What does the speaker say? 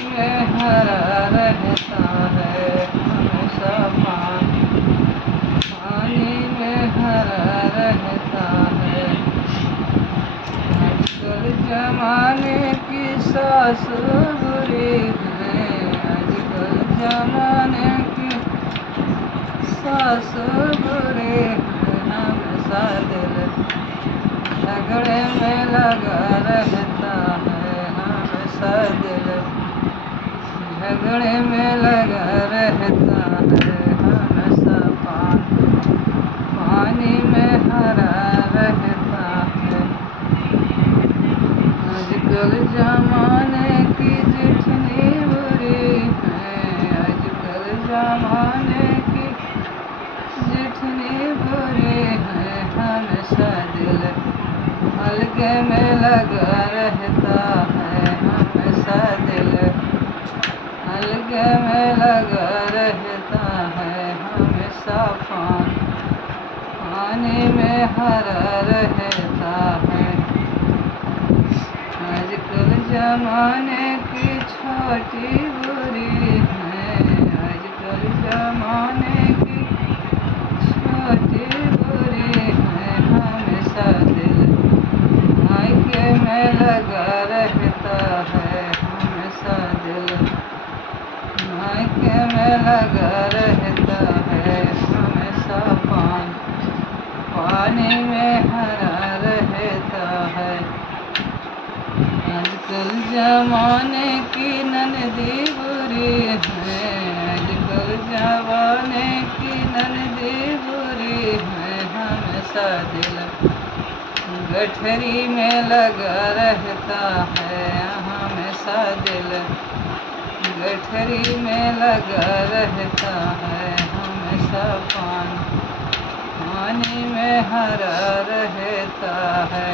में हरा रहता है हमेशा पानी में हरा रहता है। आजकल जमाने की सास बुरी है, आजकल जमाने की सास बुरी है। हमेशा दिल झगड़े में लगा रहता है, हमेशा दिल झगड़े में लगा रहता है। हमेशा पानी में हरा रहता है। आजकल जमाने की जितनी बुरी है, आजकल जमाने की जितनी बुरी है। हमेशा दिल अलगे में लगा रहता है, हमेशा दिल अलगे में लगा रहता है। हमेशा पानी में हरा रहता है। आजकल जमाने की छोटी बुरी है, आजकल जमाने की छोटी बुरी है। हमेशा दिल मायके में लगा रहता है, हमेशा दिल मायके में लगा रहता है। हमेशा पानी में हरा रहता है। आजकल जमाने की ननदी बुरी है, आजकल जमाने की ननदी बुरी है। हमेशा दिल गठरी में लगा रहता है, हमेशा दिल गठरी में लगा रहता है। हमेशा पानी में हरा रहता है।